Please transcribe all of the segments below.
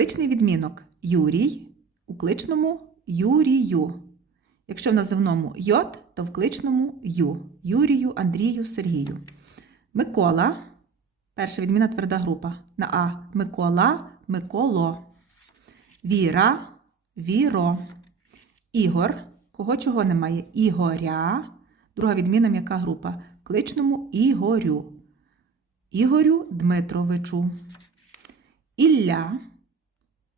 Кличний відмінок Юрій, у кличному Юрію. Якщо в називному йод, то в кличному ю. Юрію, Андрію, Сергію. Микола. Перша відміна тверда група. На А. Микола, Миколо. Віра, Віро. Ігор. Кого чого немає? Ігоря. Друга відміна м'яка група. В кличному Ігорю. Ігорю Дмитровичу. Ілля.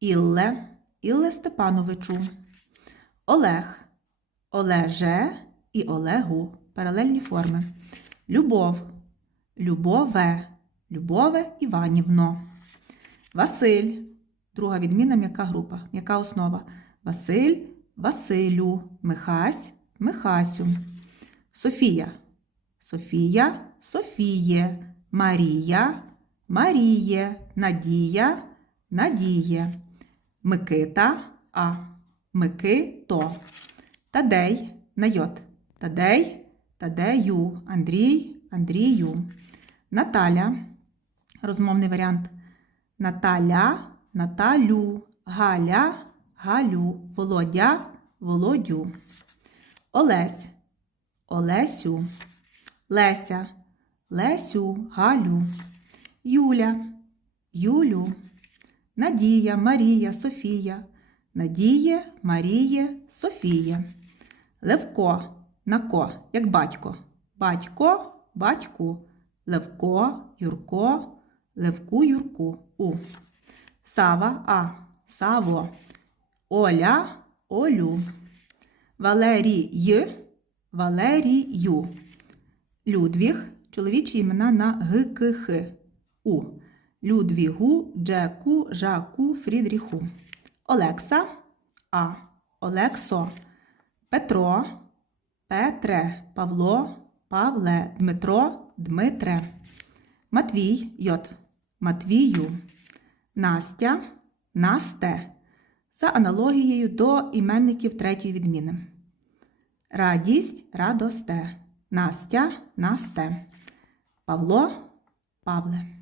Ілле. Ілле Степановичу. Олег. Олеже і Олегу. Паралельні форми. Любов. Любове. Любове Іванівно. Василь. Друга відміна м'яка група. М'яка основа. Василь, Василю. Михась, Михасю. Софія. Софія, Софіє. Марія, Маріє. Надія, Надіє. Микита, А. Микито. Тадей на йод. Тадей, Тадею. Андрій, Андрію. Наталя. Розмовний варіант. Наталя, Наталю. Галя, Галю. Володя, Володю. Олесь, Олесю. Леся, Лесю, Галю. Юля, Юлю. Надія, Марія, Софія. Надіє, Маріє, Софія. Левко на ко, як батько. Батько, батьку. Левко, Юрко, Левку, Юрку. У. Сава А. Саво. Оля, Олю. Валерій, Валерію. Людвіг. Чоловічі імена на Г, К, Х. У. Людвігу, Джеку, Жаку, Фрідріху. Олекса А. Олексо. Петро. Петре. Павло. Павле. Дмитро. Дмитре. Матвій Йот. Матвію. Настя. Насте. За аналогією до іменників третьої відміни. Радість радосте. Настя Насте. Павло Павле.